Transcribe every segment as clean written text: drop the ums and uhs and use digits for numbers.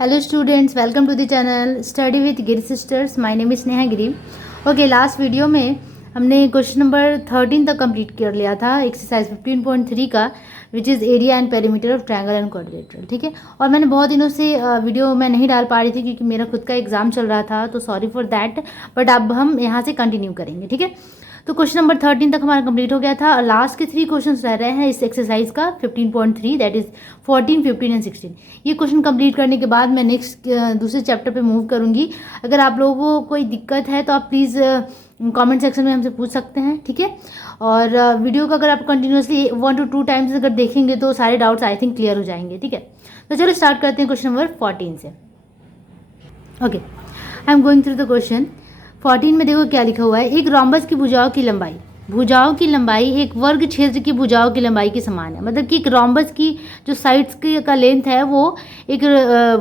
Hello students, welcome to the channel Study with Giri Sisters. My name is Neha Giri. Okay, last video में हमने question number 13 तक complete कर लिया था exercise 15.3 का, which is area and perimeter of triangle and quadrilateral. ठीक है, और मैंने बहुत दिनों से वीडियो मैं नहीं डाल पा रही थी क्योंकि मेरा खुद का एग्जाम चल रहा था, तो सॉरी फॉर दैट. बट अब हम यहाँ से कंटिन्यू करेंगे. ठीक है, तो क्वेश्चन नंबर 13 तक हमारा कंप्लीट हो गया था और लास्ट के 3 क्वेश्चंस रह रहे हैं इस एक्सरसाइज का 15.3, दैट इज 14, 15 एंड 16. ये क्वेश्चन कंप्लीट करने के बाद मैं नेक्स्ट दूसरे चैप्टर पे मूव करूंगी. अगर आप लोगों को कोई दिक्कत है तो आप प्लीज़ कमेंट सेक्शन में हमसे पूछ सकते हैं. ठीक है, और वीडियो को अगर आप कंटिन्यूसली 1 to 2 टाइम्स अगर देखेंगे तो सारे डाउट्स आई थिंक क्लियर हो जाएंगे. ठीक है, तो चलो स्टार्ट करते हैं क्वेश्चन नंबर 14 से. Okay, I am going through the question. 14 में देखो क्या लिखा हुआ है. एक रोम्बस की भुजाओं की लंबाई एक वर्ग क्षेत्र की भुजाओं की लंबाई के समान है. मतलब कि एक रोम्बस की जो साइड्स की का लेंथ है वो एक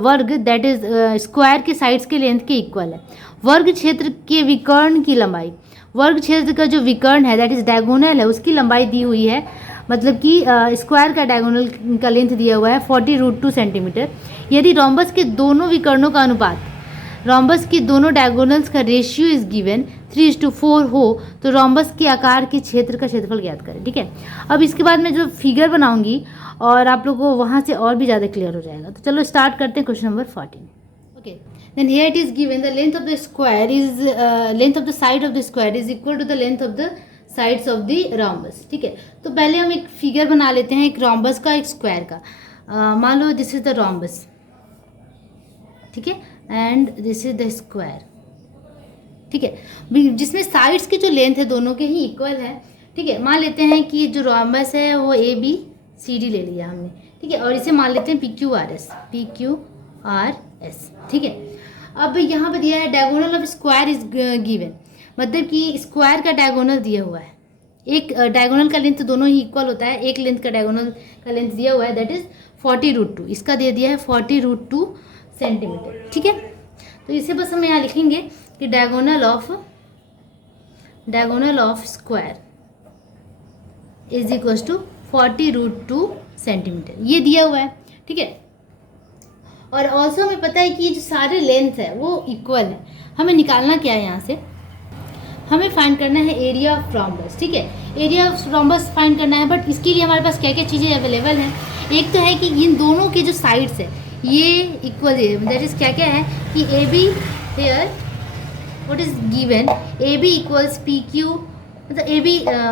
वर्ग दैट इज स्क्वायर के साइड्स के लेंथ के इक्वल है. वर्ग क्षेत्र के विकर्ण की लंबाई, वर्ग क्षेत्र का जो विकर्ण है दैट इज डायगोनल है, उसकी लंबाई दी हुई है. मतलब कि स्क्वायर का डायगोनल का लेंथ दिया हुआ है 40√2 सेंटीमीटर. यदि रोम्बस के दोनों विकर्णों का अनुपात, रोम्बस की दोनों डायगोनल्स का रेशियो इज गिवन 3:4 हो तो रोम्बस के आकार के क्षेत्र का क्षेत्रफल ज्ञात करें. ठीक है, अब इसके बाद मैं जो फिगर बनाऊंगी और आप लोगों को वहाँ से और भी ज़्यादा क्लियर हो जाएगा. तो चलो स्टार्ट करते हैं question number 14. Okay, then here it is given the length of the square is length of the side of the square is equal to the length of the sides of the rhombus. ठीक है, तो पहले हम एक figure बना लेते हैं एक रोम्बस का, एक स्क्वायर का. मान लो दिस इज द रोम्बस. ठीक है, and this is the square. ठीक है, जिसमें साइड्स की जो लेंथ है दोनों के ही इक्वल है. ठीक है, मान लेते हैं कि जो रोम्बस है वो ABCD ले लिया हमने. ठीक है, और इसे मान लेते हैं PQRS. ठीक है, अब यहाँ पे दिया है diagonal of square is given. मतलब कि स्क्वायर का डायगोनल दिया हुआ है. एक डायगोनल का लेंथ दोनों ही इक्वल होता है. एक लेंथ का डायगोनल का लेंथ दिया हुआ है दैट इज 40√2. इसका दे दिया है 40√2 सेंटीमीटर. ठीक है, तो इसे बस हम यहाँ लिखेंगे कि diagonal of square is equal to 40√2 centimetre. ये दिया हुआ है. ठीक है, और ऑल्सो हमें पता है कि ये जो सारे लेंथ है वो इक्वल है. हमें निकालना क्या है, यहाँ से हमें फाइंड करना है एरिया ऑफ रोम्बस. ठीक है, एरिया ऑफ रोम्बस फाइंड करना है. बट इसके लिए हमारे पास क्या क्या चीज़ें अवेलेबल हैं. एक तो है कि इन दोनों के जो साइड्स है ये इक्वल है. दैट इज क्या क्या है कि AB here what is given AB equals PQ. मतलब AB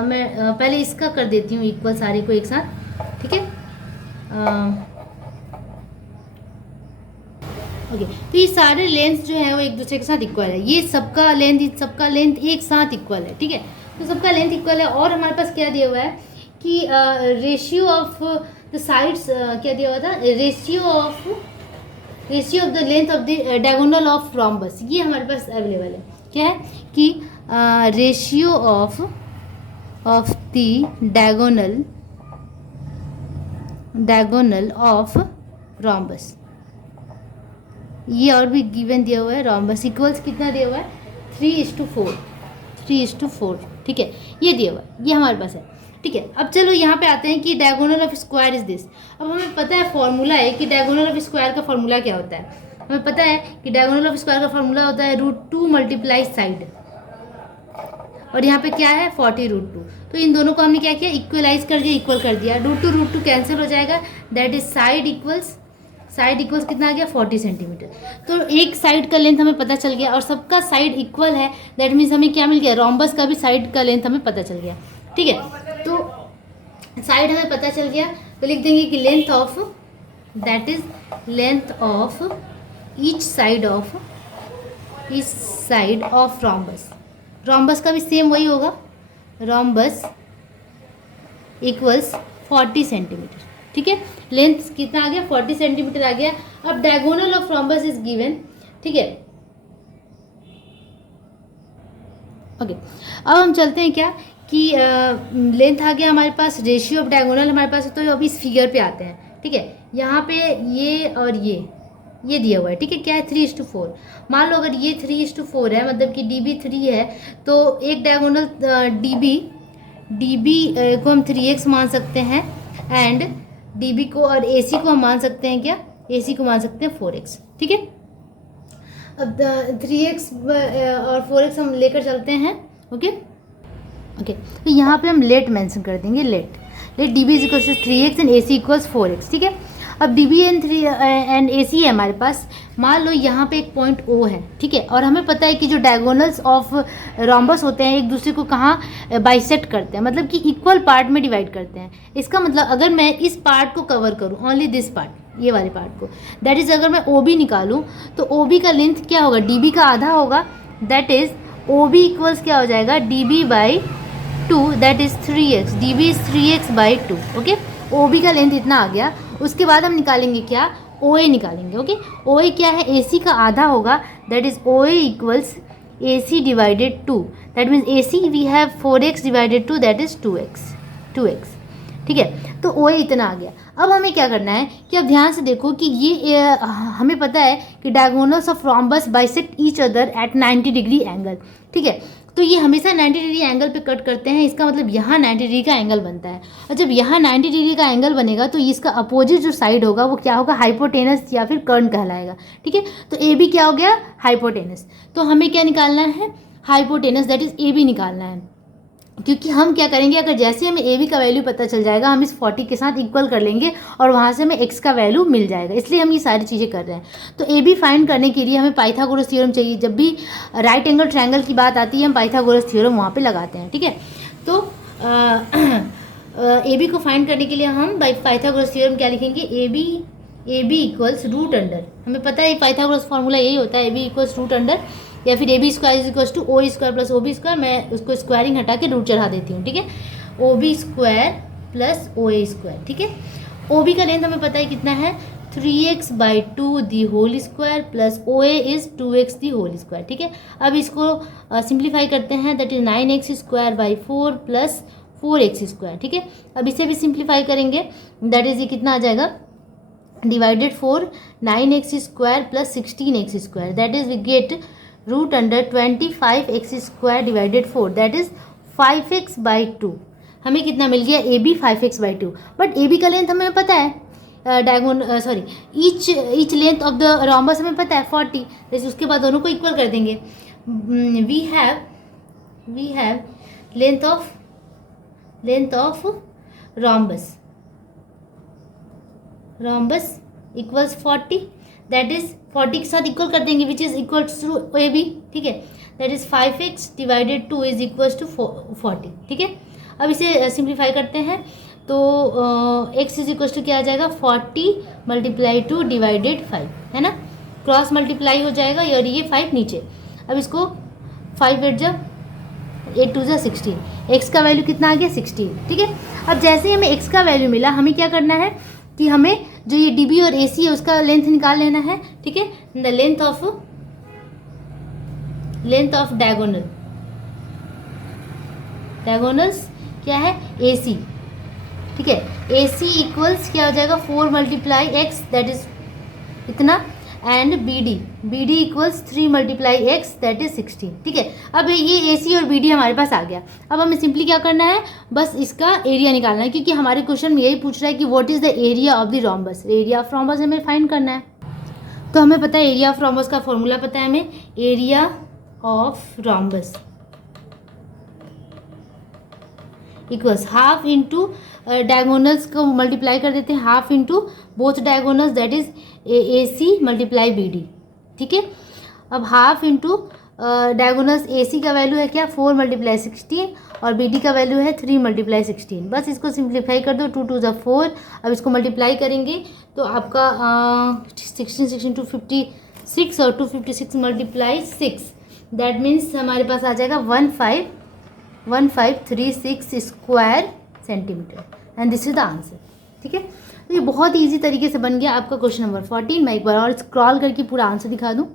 मैं पहले इसका कर देती हूँ इक्वल सारे को एक साथ. ठीक है, ओके, तो ये सारे लेंथ जो है वो एक दूसरे के साथ इक्वल है. ये सबका लेंथ एक साथ इक्वल है. ठीक है, तो सबका लेंथ इक्वल है. और हमारे पास क्या दिया हुआ है कि रेशियो ऑफ द साइड्स क्या दिया हुआ था, ratio of the length of the diagonal of rhombus. ये हमारे पास अवेलेबल है. क्या है कि ratio of the diagonal of rhombus. ये और भी गिवन दिया हुआ है. रोम्बस इक्वल्स कितना दिया हुआ है 3:4. ठीक है, ये दिया हुआ है, ये हमारे पास है. ठीक है, अब चलो यहाँ पे आते हैं कि diagonal of square is this. अब हमें पता है फॉर्मूला है कि डायगोनल ऑफ स्क्वायर का फॉर्मूला क्या होता है. हमें पता है कि डायगोनल ऑफ स्क्वायर का फॉर्मूला होता है √2 मल्टीप्लाई साइड, और यहाँ पे क्या है 40√2. तो इन दोनों को हमने क्या किया, इक्वलाइज कर दिया, इक्वल कर दिया. √2 कैंसिल हो जाएगा. दैट इज साइड इक्वल्स कितना आ गया 40 सेंटीमीटर. तो एक साइड का लेंथ हमें पता चल गया और सबका साइड इक्वल है. दैट मीन्स हमें क्या मिल गया, रोम्बस का भी साइड का लेंथ हमें पता चल गया. ठीक है, तो साइड हमें पता चल गया तो लिख देंगे कि length of each side of rhombus. Rhombus का भी सेम वही होगा, रोम्बस इक्वल्स 40 सेंटीमीटर. ठीक है, लेंथ कितना आ गया 40 सेंटीमीटर आ गया. अब diagonal of rhombus is given. ठीक है, ओके, अब हम चलते हैं क्या कि लेंथ आ गया हमारे पास, रेशियो ऑफ डायगोनल हमारे पास है. तो अब इस फिगर पे आते हैं. ठीक है, यहाँ पे ये और ये दिया हुआ है. ठीक है, क्या है 3:4. मान लो अगर ये 3:4 है, मतलब कि DB 3 है, तो एक डायगोनल DB को हम 3x मान सकते हैं एंड DB को और AC को हम मान सकते हैं क्या AC को मान सकते हैं 4x, ठीक है। अब 3x और 4x हम लेकर चलते हैं, ओके। तो यहाँ पे हम लेट मेंशन कर देंगे, let dB is equal to 3x and AC equals 4x, ठीक है। अब dB एंड AC है हमारे पास। मान लो यहाँ पे एक पॉइंट O है, ठीक है, और हमें पता है कि जो डायगोनल्स ऑफ रोम्बस होते हैं एक दूसरे को कहाँ बाइसेक्ट करते हैं, मतलब कि इक्वल पार्ट में डिवाइड करते हैं। इसका मतलब अगर मैं इस पार्ट को कवर करूँ, ओनली दिस पार्ट, ये वाले पार्ट को, दैट इज़ अगर मैं OB निकालूँ तो OB का लेंथ क्या होगा, DB का आधा होगा, दैट इज़ OB इक्वल्स क्या हो जाएगा, DB/2, that is 3x, DB is 3x/2, okay. OB का लेंथ इतना आ गया। उसके बाद हम निकालेंगे क्या, OA निकालेंगे, ओके। OA क्या है, AC का आधा होगा, that is OA equals AC/2, that means AC we have 4x/2, that is 2x, ठीक है। तो OA इतना आ गया। अब हमें क्या करना है कि अब ध्यान से देखो कि ये हमें पता है कि diagonals of rhombus bisect each other at 90 degree angle, ठीक है। तो ये हमेशा 90 डिग्री एंगल पे कट करते हैं, इसका मतलब यहाँ 90 डिग्री का एंगल बनता है। और जब यहाँ 90 डिग्री का एंगल बनेगा तो इसका अपोजिट जो साइड होगा वो क्या होगा, हाइपोटेनस या फिर कर्न कहलाएगा, ठीक है। तो AB क्या हो गया, हाइपोटेनस। तो हमें क्या निकालना है, हाइपोटेनस, दैट इज़ AB निकालना है। क्योंकि हम क्या करेंगे, अगर जैसे हमें AB का वैल्यू पता चल जाएगा हम इस 40 के साथ इक्वल कर लेंगे और वहाँ से हमें x का वैल्यू मिल जाएगा, इसलिए हम ये सारी चीज़ें कर रहे हैं। तो AB फाइंड करने के लिए हमें पाइथागोरस थ्योरम चाहिए। जब भी राइट एंगल ट्रायंगल की बात आती है हम पाइथागोरस थ्योरम वहाँ पे लगाते हैं, ठीक है। तो AB को फाइंड करने के लिए हम पाइथागोरस थ्योरम क्या लिखेंगे, AB इक्वल्स रूट अंडर, हमें पता है पाइथागोरस फॉर्मूला यही होता है, AB इक्वल्स रूट अंडर या फिर AB square is equals to OA square plus OB square, मैं उसको स्क्वायरिंग हटा के रूट चढ़ा देती हूँ, ठीक है। OB square plus OA square, ठीक है। OB का लेंथ हमें पता है कितना है, 3x/2 the whole square plus OA is 2x the whole square, ठीक है। अब इसको सिंप्लीफाई करते हैं, that is 9x² plus 4x square, ठीक है। अब इसे भी सिंप्लीफाई करेंगे, दैट इज ये कितना आ जाएगा, डिवाइडेड 4 9x² प्लस 16x², that is we get root under 25x² divided 4, that is 5x/2। हमें कितना मिल गया, AB 5x/2। बट AB का लेंथ हमें पता है, each length of the rhombus हमें पता है 40, जैसे उसके बाद दोनों को इक्वल कर देंगे। We have length of rhombus equals 40, that is 40 के साथ इक्वल कर देंगे which is equal to AB, ठीक है। That is 5x/2 is equal to 40, ठीक है। अब इसे सिंप्लीफाई करते हैं तो x इज इक्वल टू क्या आ जाएगा, 40 × 2 डिवाइडेड 5, है ना, क्रॉस मल्टीप्लाई हो जाएगा और ये 5 नीचे। अब इसको 5 8 जब 8 2 16, x का वैल्यू कितना आ गया, 16, ठीक है। अब जैसे ही हमें x का वैल्यू मिला हमें क्या करना है कि हमें जो ये DB और AC है उसका लेंथ निकाल लेना है, ठीक है। द लेंथ ऑफ डायगोनल्स क्या है, AC, ठीक है। AC इक्वल्स क्या हो जाएगा, 4 × x, दैट इज इतना, and BD equals 3 × x, that is 16, ठीक है। अब ये AC और BD हमारे पास आ गया। अब हमें सिंपली क्या करना है, बस इसका एरिया निकालना है, क्योंकि हमारे क्वेश्चन में यही पूछ रहा है कि what is the area of the rhombus, area of rhombus हमें फाइंड करना है। तो हमें पता है एरिया ऑफ रोम्बस का फॉर्मूला पता है हमें, area of rhombus equals half into diagonals को मल्टीप्लाई कर देते हैं, half into both diagonals, that is AC × BD, ठीक है। अब हाफ इंटू डायगोनल्स AC का वैल्यू है क्या, 4 × 16 और BD का वैल्यू है 3 × 16। बस इसको सिंप्लीफाई कर दो, 2 2 = 4। अब इसको मल्टीप्लाई करेंगे तो आपका 16 256 और 256 × 6, दैट मीन्स हमारे पास आ जाएगा 1536 square centimetre, and this is the answer, ठीक है। तो ये बहुत ही ईजी तरीके से बन गया आपका क्वेश्चन नंबर 14। मैं एक बार और स्क्रॉल करके पूरा आंसर दिखा दूँ,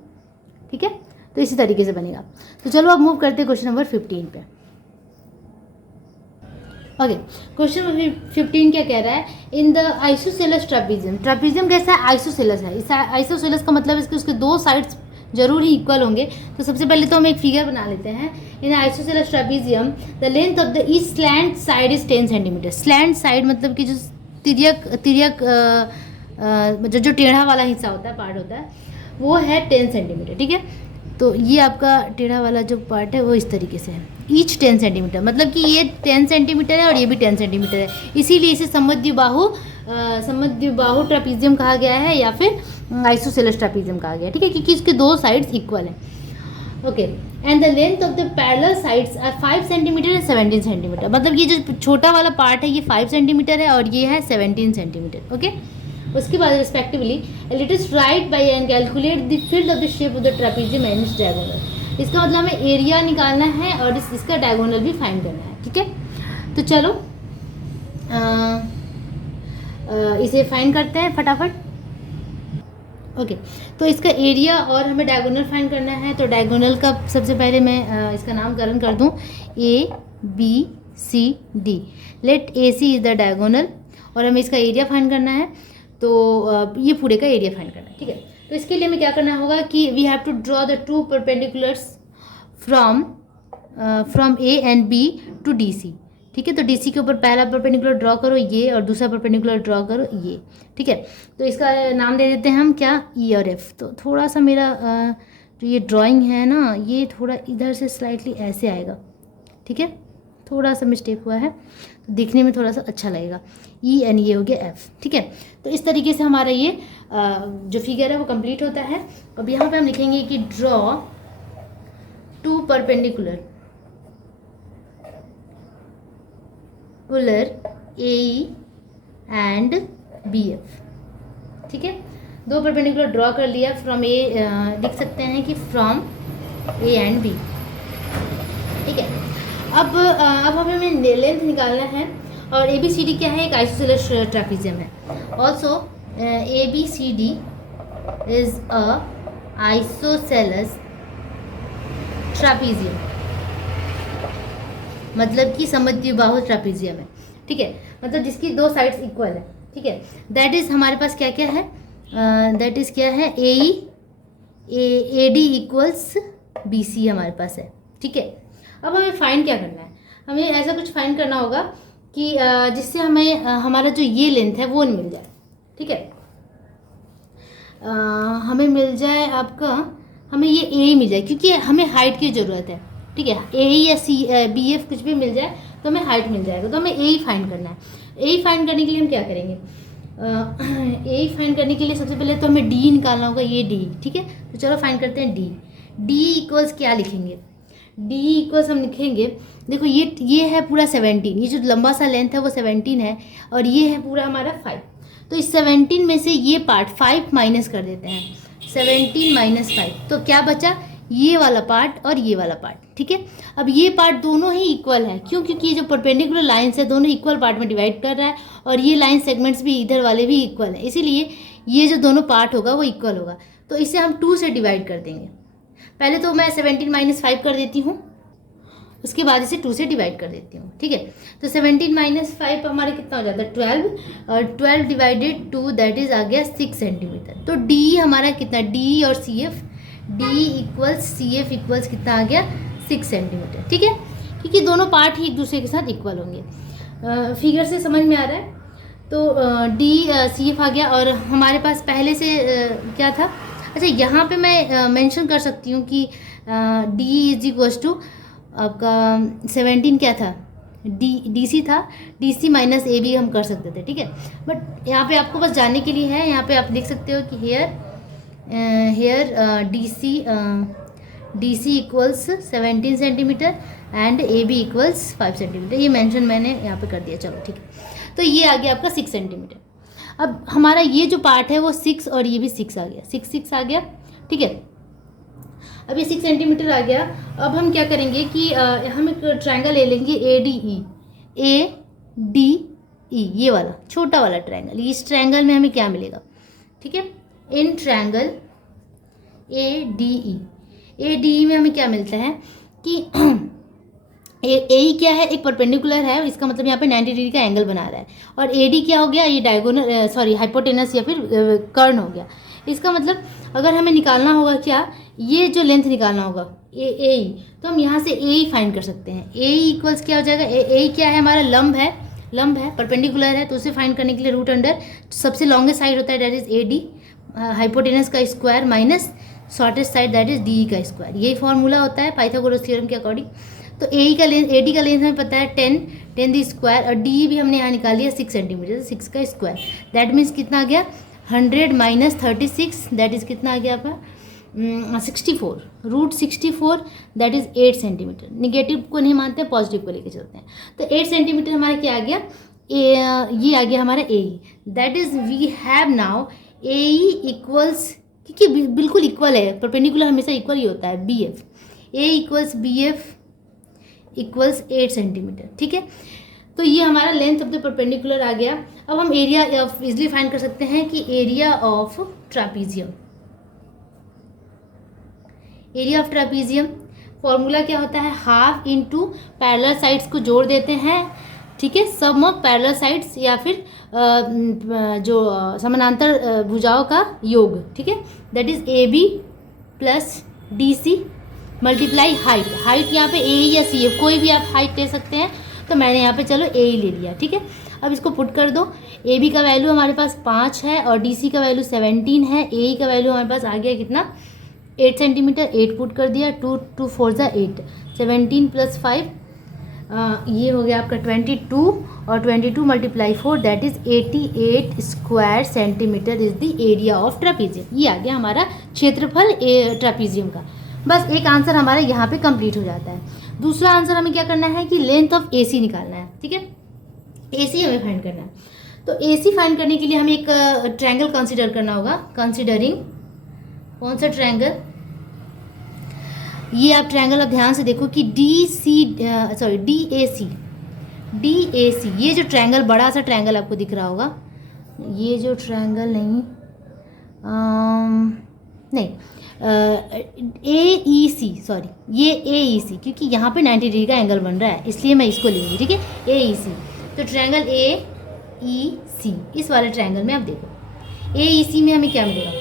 ठीक है। तो इसी तरीके से बनेगा। तो चलो अब मूव करते हैं क्वेश्चन नंबर 15 पे। ओके, क्वेश्चन नंबर 15 क्या कह रहा है, इन द आइसोसेलस ट्रापेजियम कैसा है, आइसोसेलस है। इस आइसोसेलस का मतलब है उसके दो साइड्स जरूर ही इक्वल होंगे। तो सबसे पहले तो हम एक फिगर बना लेते हैं। In isosceles trapezium the length of the each slant side is 10 centimetre. Slant side मतलब कि जो तिर्यक जो टेढ़ा वाला हिस्सा होता है, पार्ट होता है, वो है 10 सेंटीमीटर, ठीक है। तो ये आपका टेढ़ा वाला जो पार्ट है वो इस तरीके से है, ईच 10 सेंटीमीटर, मतलब कि ये 10 सेंटीमीटर है और ये भी 10 सेंटीमीटर है, इसीलिए इसे समद्विबाहु ट्रापीजियम कहा गया है या फिर आइसोसेलेस ट्रापीजियम कहा गया है, ठीक है, क्योंकि इसके दो साइड्स इक्वल हैं। Okay, and the length of the parallel sides are 5 centimetre and 17 centimetre, मतलब ये जो छोटा वाला पार्ट है ये 5 सेंटीमीटर है और ये है 17 सेंटीमीटर। ओके, उसके बाद respectively let us write by and calculate the field of the shape of the trapezium and its diagonal. इसका मतलब हमें एरिया निकालना है और इसका डायगोनल भी फाइंड करना है, ठीक है। तो चलो इसे फाइंड करते हैं फटाफट। ओके, तो इसका एरिया और हमें डायगोनल फाइंड करना है। तो डायगोनल का सबसे पहले मैं इसका नामकरण कर दूं, ABCD। Let AC is the diagonal और हमें इसका एरिया फाइंड करना है, तो ये पूरे का एरिया फाइंड करना है, ठीक है। तो इसके लिए हमें क्या करना होगा कि we have to draw the two perpendiculars from A and B to DC, ठीक है। तो DC के ऊपर पहला परपेंडिकुलर ड्रॉ करो ये, और दूसरा परपेंडिकुलर ड्रॉ करो ये, ठीक है। तो इसका नाम दे देते हैं हम क्या, E और F। तो थोड़ा सा मेरा जो ये ड्राइंग है ना, ये थोड़ा इधर से स्लाइटली ऐसे आएगा, ठीक है, थोड़ा सा मिस्टेक हुआ है, तो दिखने में थोड़ा सा अच्छा लगेगा। E एंड ये हो गया F, ठीक है। तो इस तरीके से हमारा ये जो फिगर है वो कंप्लीट होता है। अब यहाँ पे हम लिखेंगे कि draw two perpendicular AE and BF, ठीक है। दो परपेंडिकुलर ड्रॉ कर लिया फ्रॉम A, लिख सकते हैं कि फ्रॉम A एंड B, ठीक है। अब हमें लेंथ निकालना है और ABCD क्या है, एक आइसोसेलेस ट्रापीजियम है। Also ABCD is a isosceles trapezium, मतलब कि समद्विबाहु ट्रापीजियम है, ठीक है, मतलब जिसकी दो साइड्स इक्वल है, ठीक है। दैट इज हमारे पास क्या क्या है, दैट इज क्या है, AD इक्वल्स BC हमारे पास है, ठीक है। अब हमें फाइंड क्या करना है, हमें ऐसा कुछ फाइंड करना होगा कि जिससे हमें हमारा जो ये लेंथ है वो मिल जाए, ठीक है। हमें मिल जाए आपका, हमें ये AE मिल जाए, क्योंकि हमें हाइट की ज़रूरत है, ठीक है। AE या BF कुछ भी मिल जाए तो हमें हाइट मिल जाएगा, तो हमें AE फाइंड करना है। AE फाइंड करने के लिए हम क्या करेंगे, AE फाइंड करने के लिए सबसे पहले तो हमें D निकालना होगा, ये D, ठीक है। तो चलो फाइंड करते हैं D इक्वल्स क्या लिखेंगे, D इक्वल्स हम लिखेंगे, देखो ये है पूरा 17, ये जो लंबा सा लेंथ है वो 17 है और ये है पूरा हमारा 5। तो इस 17 में से ये पार्ट 5 माइनस कर देते हैं, 17 माइनस 5, तो क्या बचा, ये वाला पार्ट और ये वाला पार्ट, ठीक है। अब ये पार्ट दोनों ही इक्वल है, क्यों, क्योंकि ये जो परपेंडिकुलर लाइन्स है दोनों इक्वल पार्ट में डिवाइड कर रहा है और ये लाइन सेगमेंट्स भी इधर वाले भी इक्वल है, इसीलिए ये जो दोनों पार्ट होगा वो इक्वल होगा। तो इसे हम 2 से डिवाइड कर देंगे। पहले तो मैं 17 माइनस 5 कर देती हूँ, उसके बाद इसे 2 से डिवाइड कर देती हूँ, ठीक है। तो 17 माइनस 5 हमारे कितना हो जाता है 12, और 12 डिवाइडेड 2 दैट इज आ गया 6 सेंटीमीटर। तो D हमारा कितना, D और CF, D equals CF equals कितना आ गया 6 सेंटीमीटर, ठीक है, क्योंकि दोनों पार्ट ही एक दूसरे के साथ इक्वल होंगे। फिगर से समझ में आ रहा है। तो D CF आ गया और हमारे पास पहले से क्या था, अच्छा यहाँ पे मैं मेंशन कर सकती हूँ कि D इज इक्वल्स टू आपका 17 क्या था, DC था, DC माइनस AB हम कर सकते थे, ठीक है। बट यहाँ पे आपको बस जानने के लिए है, यहाँ पे आप देख सकते हो कि here DC equals 17 centimetre and AB equals 5 centimetre, ये मेंशन मैंने यहाँ पे कर दिया, चलो ठीक है। तो ये आ गया आपका 6 सेंटीमीटर। अब हमारा ये जो पार्ट है वो 6 और ये भी 6 आ गया, 6 आ गया, ठीक है। अब ये 6 सेंटीमीटर आ गया। अब हम क्या करेंगे कि हम एक ट्रायंगल ले लेंगे ADE, ये वाला छोटा वाला ट्रायंगल। इस ट्रायंगल में हमें क्या मिलेगा, ठीक है, इन ट्रायंगल ADE में हमें क्या मिलता है कि AE क्या है, एक परपेंडिकुलर है, इसका मतलब यहाँ पे 90 डिग्री का एंगल बना रहा है, और AD क्या हो गया, ये डायगोनल हाइपोटेनस या फिर कर्ण हो गया। इसका मतलब अगर हमें निकालना होगा क्या, ये जो लेंथ निकालना होगा AE, तो हम यहाँ से AE फाइंड कर सकते हैं। AE इक्वल्स क्या हो जाएगा, AE क्या है, हमारा लंब है लंब है, परपेंडिकुलर है, तो उसे फाइंड करने के लिए रूट अंडर सबसे लॉन्गेस्ट साइड होता है that is A D, hypotenuse का square minus shortest side that is D का स्क्वायर, यही फॉर्मूला होता है पाइथागोरस थ्योरम के अकॉर्डिंग। तो ए का लेंथ, ए डी का लेंथ हमें पता है 10 दी स्क्वायर, और डी भी हमने यहाँ निकाल लिया 6 सेंटीमीटर, 6 का स्क्वायर, दैट मीन्स कितना आ गया 100 माइनस 36, दैट इज कितना आ गया आपका 64, root 64 that is 8 centimetre. Negative को नहीं मानते हैं, पॉजिटिव को लेके चलते हैं। तो 8 सेंटीमीटर हमारा क्या आ गया, ये आ गया हमारा A, that is we have now A equals, क्योंकि बिल्कुल इक्वल है, परपेंडिकुलर हमेशा इक्वल ही होता है, B F, A equals B F equals 8 centimetre, ठीक है। तो ये हमारा लेंथ ऑफ द परपेंडिकुलर आ गया। अब हम एरिया इजिली फाइंड कर सकते हैं कि area of trapezium, area of trapezium formula क्या होता है, हाफ इंटू पैरेलल साइड्स को जोड़ देते हैं, ठीक है, सम ऑफ पैरेलल साइड्स या फिर जो समानांतर भुजाओं का योग, ठीक है, that is A B plus D C multiply height, height यहाँ पे ए या सी एफ कोई भी आप हाइट ले सकते हैं, तो मैंने यहाँ पे चलो ए ही ले लिया, ठीक है। अब इसको पुट कर दो, ए बी का वैल्यू हमारे पास 5 है और डी सी का वैल्यू 17 है, ए का वैल्यू हमारे पास आ गया कितना 8 सेंटीमीटर, 8 पुट कर दिया, 2 4 ज़ा 8, 17 प्लस 5 ये हो गया आपका 22, और 22 multiply 4 that is 88 square centimetre is the area of trapezium. ये आ गया हमारा क्षेत्रफल ट्रापीजियम का। बस एक आंसर हमारा यहाँ पे कंप्लीट हो जाता है। दूसरा आंसर हमें क्या करना है कि लेंथ ऑफ ए सी निकालना है, ठीक है, ए सी हमें फाइंड करना है। तो ए सी फाइंड करने के लिए हमें एक ट्रायंगल कंसिडर करना होगा, कंसिडरिंग कौन सा ट्रायंगल, ये आप ट्रायंगल अब ध्यान से देखो कि डी ए सी, ये जो ट्रायंगल बड़ा सा ट्रायंगल आपको दिख रहा होगा, ये जो ट्रायंगल नहीं ए ई सी, सॉरी ये ए ई सी, क्योंकि यहाँ पे 90 डिग्री का एंगल बन रहा है इसलिए मैं इसको लूँगी, ठीक है, ए ई सी। तो ट्रायंगल ए ई सी, इस वाले ट्रायंगल में आप देखो ए ई सी में हमें क्या मिलेगा,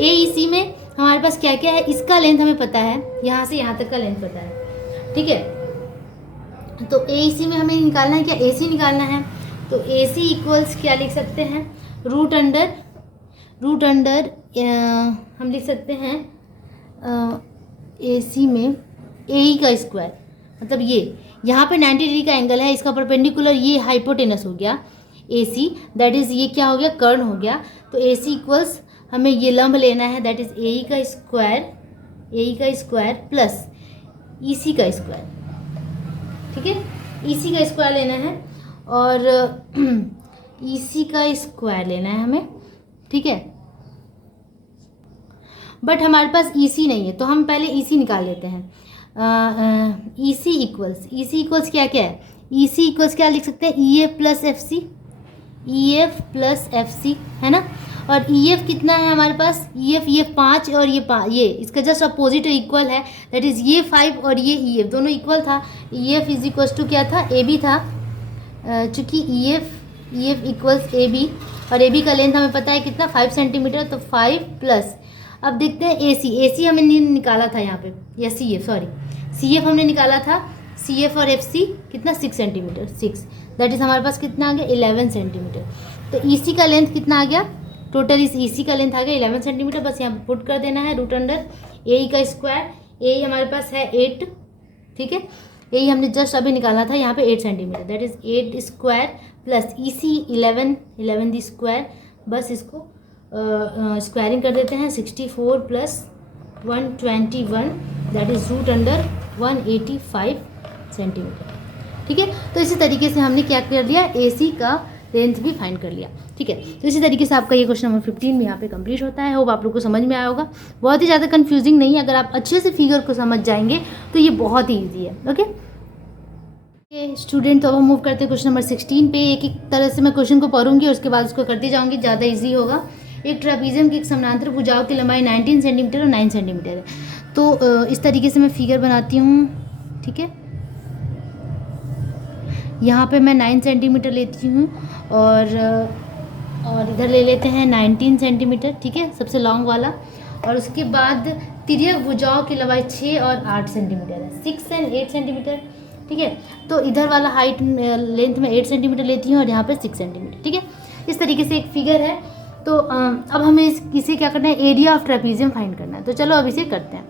ए ई सी में हमारे पास क्या क्या है, इसका लेंथ हमें पता है, यहाँ से यहाँ तक का लेंथ पता है, ठीक है। तो ए ई सी में हमें निकालना है क्या, ए सी निकालना है, तो ए सी इक्वल्स क्या लिख सकते हैं, रूट अंडर हम लिख सकते हैं ए सी में ए ई का स्क्वायर, मतलब ये यहाँ पे 90 डिग्री का एंगल है, इसका परपेंडिकुलर ये हाइपोटेनस हो गया ए सी, दैट इज़ ये क्या हो गया, कर्ण हो गया। तो ए सी इक्वल्स हमें ये लंब लेना है, दैट इज़ ए ई का स्क्वायर प्लस ई सी का स्क्वायर, ठीक है, ई सी का स्क्वायर लेना है और ई सी का स्क्वायर लेना है हमें, ठीक है। बट हमारे पास ई सी नहीं है, तो हम पहले ई सी निकाल लेते हैं। ई सी इक्वल्स क्या क्या है, ई सी इक्वल्स क्या लिख सकते हैं, E F plus F C, है ना। और ई एफ कितना है हमारे पास, ई एफ 5 और ये इसका जस्ट अपोजिट इक्वल है, दैट इज़ ये 5 और ये ई एफ दोनों इक्वल था। E F is equals to क्या था, ए बी था, चूँकि E F equals A B, और ए बी का लेंथ हमें पता है कितना 5 सेंटीमीटर, तो 5 प्लस, अब देखते हैं ए सी हमने निकाला था यहाँ पे, या सी एफ हमने निकाला था, सी एफ और एफ सी कितना 6 सेंटीमीटर, 6 दैट इज़ हमारे पास कितना आ गया 11 सेंटीमीटर। तो ई सी का लेंथ कितना आ गया, टोटल इस ई सी का लेंथ आ गया 11 सेंटीमीटर, बस यहाँ पुट कर देना है, रूट अंडर ए का स्क्वायर, ए हमारे पास है 8, ठीक है, ए हमने जस्ट अभी निकाला था यहाँ पे 8 centimetre, that is 8 square plus E C 11 the square, बस इसको स्क्वायरिंग कर देते हैं, 64 प्लस 121 that is root under 185 centimetre, ठीक है। तो इसी तरीके से हमने क्या कर लिया, ए सी का लेंथ भी फाइंड कर लिया, ठीक है। तो इसी तरीके से आपका ये क्वेश्चन नंबर 15 में यहाँ पे कंप्लीट होता है। होप आप लोग को समझ में आया होगा, बहुत ही ज़्यादा कंफ्यूजिंग नहीं है, अगर आप अच्छे से फिगर को समझ जाएंगे तो ये बहुत ही ईजी है, ओके स्टूडेंट। तो अब हम मूव करते हैं क्वेश्चन नंबर 16 पे। एक एक तरह से मैं क्वेश्चन को पढ़ूंगी और उसके बाद उसको करती जाऊंगी, ज़्यादा इजी होगा। एक ट्रापीजियम की एक समानांतर भुजाओं की लंबाई 19 सेंटीमीटर और 9 सेंटीमीटर है। तो इस तरीके से मैं फिगर बनाती हूँ, ठीक है। यहाँ पे मैं 9 सेंटीमीटर लेती हूँ और इधर ले लेते हैं 19 सेंटीमीटर, ठीक है, सबसे लॉन्ग वाला। और उसके बाद तिर्यक भुजाओं की लंबाई 6 और 8 सेंटीमीटर है, 6 एंड 8 सेंटीमीटर, ठीक है। तो इधर वाला हाइट लेंथ में 8 सेंटीमीटर लेती हूँ और यहाँ पे 6 सेंटीमीटर, ठीक है। इस तरीके से एक फिगर है। तो अब हमें इसे क्या करना है, एरिया ऑफ ट्रेपीजियम फाइंड करना है। तो चलो अब इसे करते हैं।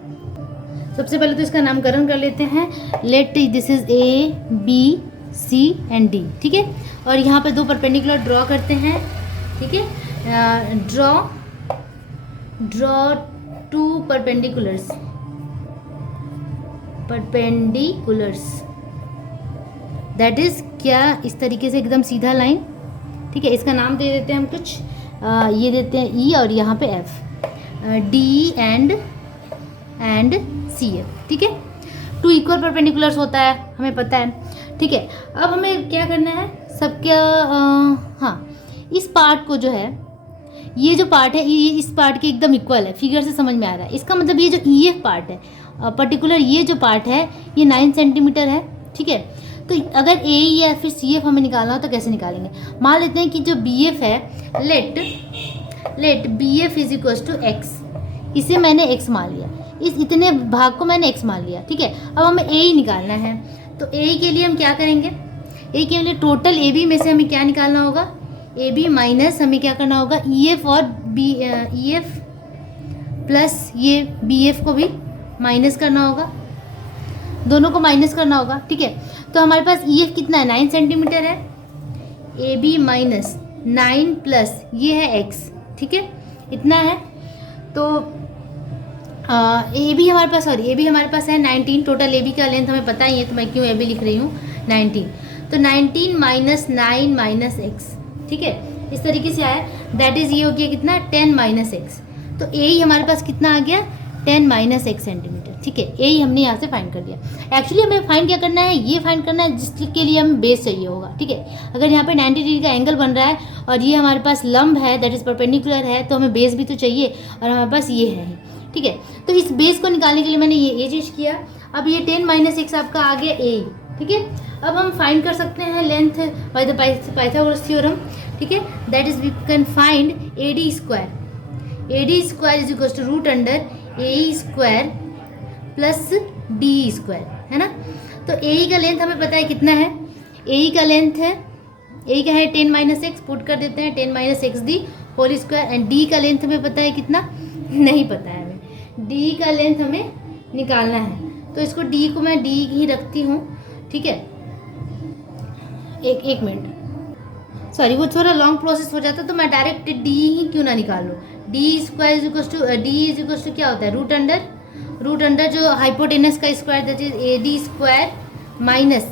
सबसे पहले तो इसका नामकरण कर लेते हैं। Let this is A B C and D, ठीक है। और यहाँ पे 2 परपेंडिकुलर ड्रॉ करते हैं, ठीक है। ड्रॉ 2 परपेंडिकुलर्स दैट इज क्या, इस तरीके से एकदम सीधा लाइन, ठीक है। इसका नाम दे देते हैं हम कुछ, ये देते हैं ई और यहाँ पे F, D and C F, ठीक है। 2 इक्वल परपेंडिकुलर्स होता है, हमें पता है, ठीक है। अब हमें क्या करना है, सबका हाँ, इस पार्ट को जो है, ये जो पार्ट है ये इस पार्ट के एकदम इक्वल है, फिगर से समझ में आ रहा है। इसका मतलब ये जो ई एफ पार्ट है पर्टिकुलर, ये जो पार्ट है ये 9 सेंटीमीटर है, ठीक है। तो अगर ए या फिर सी एफ हमें निकालना हो तो कैसे निकालेंगे। मान लेते हैं कि जो बी एफ है, let B F is equal to X, इसे मैंने एक्स मान लिया, इस इतने भाग को मैंने एक्स मान लिया, ठीक है। अब हमें ए ही निकालना है। तो ए के लिए हम क्या करेंगे, ए के लिए टोटल ए बी में से हमें क्या निकालना होगा, ए बी माइनस हमें क्या करना होगा, ई एफ और बी, ई एफ प्लस ये बी एफ को भी माइनस करना होगा, दोनों को माइनस करना होगा, ठीक है। तो हमारे पास ई एफ कितना है, 9 सेंटीमीटर है, ए बी माइनस 9 प्लस ये है एक्स, ठीक है, इतना है। तो ए बी हमारे पास, सॉरी ए बी हमारे पास है 19, टोटल ए बी का लेंथ हमें पता ही है तो मैं क्यों ए बी लिख रही हूँ 19। तो 19 माइनस 9 माइनस एक्स, ठीक है, इस तरीके से आया। दैट इज़ ये हो गया कितना, 10 माइनस एक्स। तो ए ही हमारे पास कितना आ गया, 10 माइनस एक्स सेंटीमीटर, ठीक है। ए ही हमने यहाँ से फाइंड कर दिया। एक्चुअली हमें फाइंड क्या करना है, ये फाइंड करना है जिसके लिए हमें बेस चाहिए होगा, ठीक है। अगर यहाँ पे 90 डिग्री का एंगल बन रहा है और ये हमारे पास लंब है दैट इज़ परपेंडिकुलर है, तो हमें बेस भी तो चाहिए और हमारे पास ये है, ठीक है। तो इस बेस को निकालने के लिए मैंने ये चीज़ किया। अब ये 10 माइनस एक्स आपका आ गया ए, ठीक है। अब हम फाइंड कर सकते हैं length by the Pythagoras theorem, ठीक है। That is we can find A D square is equal to root under A square plus D square, है ना। तो ए का लेंथ हमें पता है कितना है, ए का लेंथ है, ए का है 10 माइनस एक्स, पुट कर देते हैं 10 minus X D whole square, and D का लेंथ हमें पता है कितना, नहीं पता है हमें, डी का लेंथ हमें निकालना है। तो इसको डी को मैं डी ही रखती हूँ, ठीक है। एक मिनट, सॉरी वो थोड़ा लॉन्ग प्रोसेस हो जाता, तो मैं डायरेक्ट डी ही क्यों ना निकाल लूँ। D square is equal to, D is equal to क्या होता है, रूट अंडर जो हाइपोटेनस का square that is A D square minus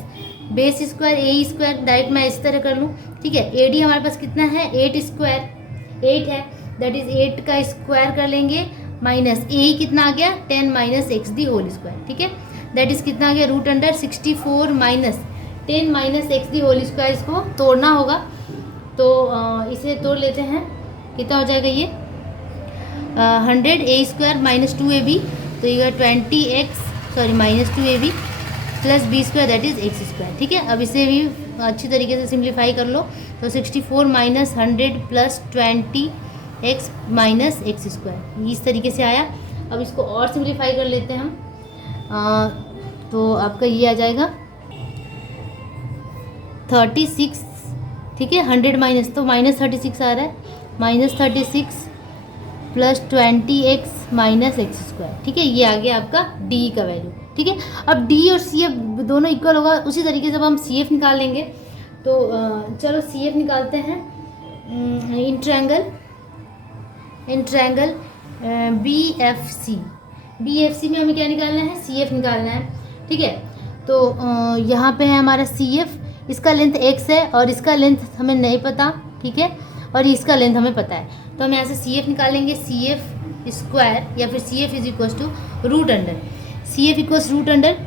base square A square, direct मैं इस तरह कर लूँ, ठीक है। ए डी हमारे पास कितना है, 8 स्क्वायर 8 है, दैट इज 8 का स्क्वायर कर लेंगे माइनस ए कितना आ गया, 10 minus X D whole square, ठीक है। दैट इज कितना आ गया, root under 64 minus 10 minus X D whole square, इसको तोड़ना होगा। तो इसे तोड़ लेते हैं, कितना हो जाएगा ये 100 A square minus 2 A B, तो ये 20 X sorry minus 2 A B plus B square that is X square, ठीक है। अब इसे भी अच्छी तरीके से सिंप्लीफाई कर लो। तो 64 minus 100 plus 20 x minus x square, इस तरीके से आया। अब इसको और सिंप्लीफाई कर लेते हैं हम, तो आपका ये आ जाएगा 36, ठीक है। 100 माइनस तो माइनस 36 आ रहा है, minus 36 plus 20 x minus x square, ठीक है। ये आ गया आपका डी का वैल्यू, ठीक है। अब डी और सी एफ दोनों इक्वल होगा, उसी तरीके से अब हम सी एफ निकाल लेंगे। तो चलो सी एफ निकालते हैं। In triangle B F C में हमें क्या निकालना है, सी एफ निकालना है, ठीक है। तो यहाँ पे है हमारा सी एफ, इसका लेंथ एक्स है और इसका लेंथ हमें नहीं पता, ठीक है, और इसका लेंथ हमें पता है। तो हम यहाँ से सी एफ निकालेंगे, सी एफ स्क्वायर या फिर C F is equal to root under, C F equals root under,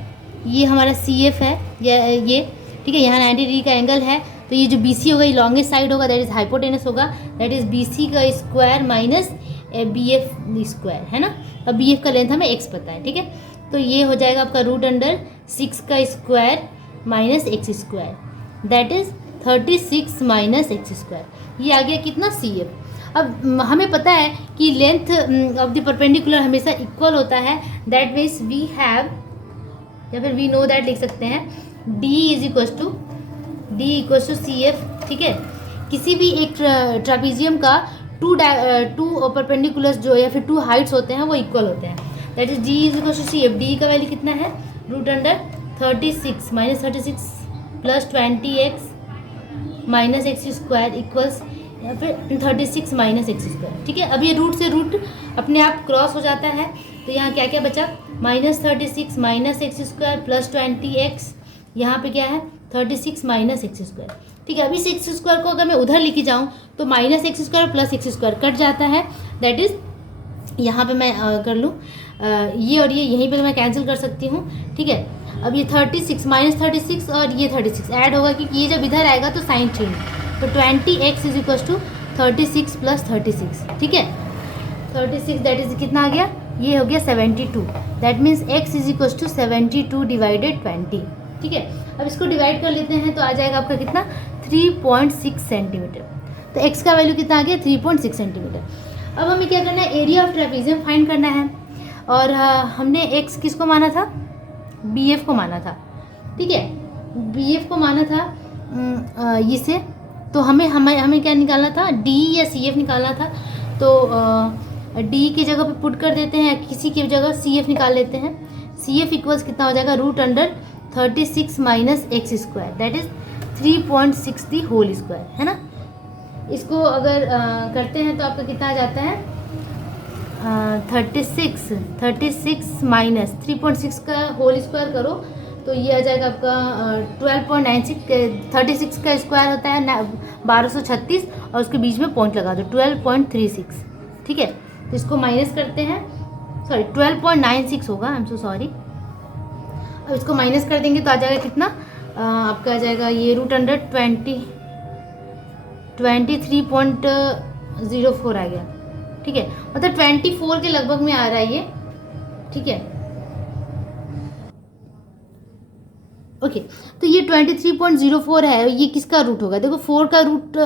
ये हमारा सी एफ है ये, ठीक है। यहाँ 90 डिग्री का एंगल है, तो ये जो बी सी होगा ये लॉन्गेस्ट साइड होगा, दैट इज हाइपोटेनस होगा, दैट इज बी सी का square minus B F square, है ना। अब बी एफ का लेंथ हमें एक्स पता है, ठीक है। तो ये हो जाएगा आपका रूट अंडर 6 का square minus x square, that is 36 minus x square, ये आ गया कितना, सी एफ। अब हमें पता है कि लेंथ ऑफ द परपेंडिकुलर हमेशा इक्वल होता है, दैट मीन्स वी हैव, या फिर वी नो दैट लिख सकते हैं, D is equals to C F, ठीक है। किसी भी एक ट्रापीजियम का टू परपेंडिकुलर्स जो या फिर टू हाइट्स होते हैं वो इक्वल होते हैं, that is D is equals to C F. D का वैल्यू कितना है, root under 36 minus 36 plus 20x minus x square equals या फिर 36 माइनस एक्स स्क्वायर, ठीक है। अब ये रूट से रूट अपने आप क्रॉस हो जाता है, तो यहाँ क्या क्या बचा, minus 36 minus x square plus 20x, यहाँ पे क्या है 36 माइनस एक्स स्क्वायर, ठीक है। अब इस एक्स स्क्वायर को अगर मैं उधर लेके जाऊँ तो minus x square plus x square cut जाता है, दैट इज यहाँ पे मैं कर लूँ ये और ये यहीं पे मैं कैंसिल कर सकती हूँ, ठीक है। अब ये 36 माइनस 36 और ये 36 ऐड होगा क्योंकि ये जब इधर आएगा तो साइन चेंज, तो 20x is equal to 36 plus 36, ठीक है। 36 दैट इज कितना आ गया, ये हो गया 72, that means x is equal to 72 divided 20, ठीक है। अब इसको डिवाइड कर लेते हैं तो आ जाएगा आपका कितना 3.6 सेंटीमीटर, तो x का वैल्यू कितना आ गया 3.6 सेंटीमीटर। अब हमें क्या करना है, एरिया ऑफ ट्रेपेजियम फाइंड करना है, और हमने x किसको माना था, BF को माना था, ठीक है। BF को माना था इसे, तो हमें क्या निकालना था, D या CF निकालना था, तो D की जगह पे पुट कर देते हैं, किसी की जगह CF निकाल लेते हैं। CF इक्वल्स कितना हो जाएगा, root under 36 minus x square, that is 3.60 whole square, है ना। इसको अगर करते हैं तो आपका कितना आ जाता है 36 माइनस 3.6 का होल स्क्वायर करो तो ये आ जाएगा आपका 12.96, 36 का स्क्वायर होता है 1236 और उसके बीच में पॉइंट लगा दो 12.36, ठीक है। तो इसको माइनस करते हैं, सॉरी 12.96 होगा, आई एम सो सॉरी। अब इसको माइनस कर देंगे तो आ जाएगा कितना आपका आ जाएगा ये रूट अंडर 23.04 आ गया, ठीक है। मतलब 24 के लगभग में आ रहा है ये, ठीक है। ओके तो ये 23.04 है, ये किसका रूट होगा, देखो 4 का रूट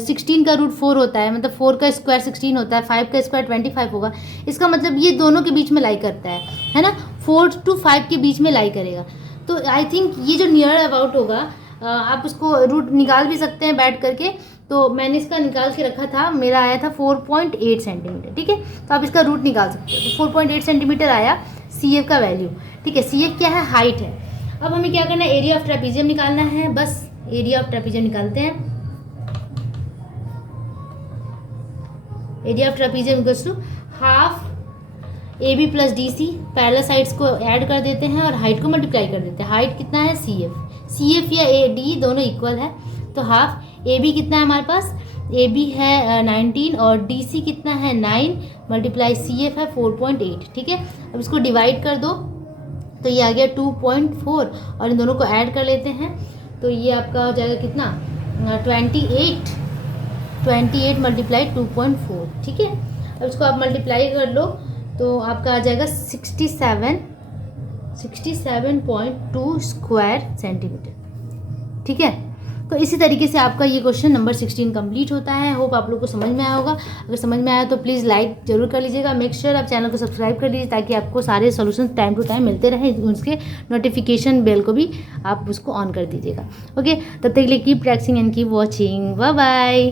16 का रूट 4 होता है, मतलब 4 का स्क्वायर 16 होता है, 5 का स्क्वायर 25 होगा, इसका मतलब ये दोनों के बीच में लाई करता है ना, 4 to 5 के बीच में लाई करेगा। तो आई थिंक ये जो नियर अबाउट होगा आप उसको रूट निकाल भी सकते हैं बैठ करके, तो मैंने इसका निकाल के रखा था, मेरा आया था 4.8 सेंटीमीटर, ठीक है। तो आप इसका रूट निकाल सकते हो, तो 4.8 सेंटीमीटर आया CF का वैल्यू, ठीक है। CF क्या है, हाइट है। अब हमें क्या करना है, एरिया ऑफ ट्रेपेजियम निकालना है, बस एरिया ऑफ ट्रेपेजियम निकालते हैं। Area of trapezium equals to half AB plus DC, parallel sides को ऐड कर देते हैं और हाइट को मल्टीप्लाई कर देते हैं। हाइट कितना है CF या AD दोनों इक्वल है, तो हाफ AB कितना है हमारे पास, AB है 19 और DC कितना है 9 मल्टीप्लाई CF है 4.8, ठीक है। अब इसको डिवाइड कर दो तो ये आ गया 2.4 और इन दोनों को ऐड कर लेते हैं तो ये आपका हो जाएगा कितना 28 मल्टीप्लाई 2.4, ठीक है। अब इसको आप मल्टीप्लाई कर लो तो आपका आ जाएगा 67.2 स्क्वायर सेंटीमीटर, ठीक है। तो इसी तरीके से आपका ये क्वेश्चन नंबर 16 कंप्लीट होता है। होप आप लोग को समझ में आया होगा, अगर समझ में आया तो प्लीज़ लाइक जरूर कर लीजिएगा, मेक श्योर आप चैनल को सब्सक्राइब कर लीजिए ताकि आपको सारे सॉल्यूशन टाइम टू टाइम मिलते रहे, उसके नोटिफिकेशन बेल को भी आप उसको ऑन कर दीजिएगा। ओके, तब तक के लिए keep practising and keep watching, bye bye.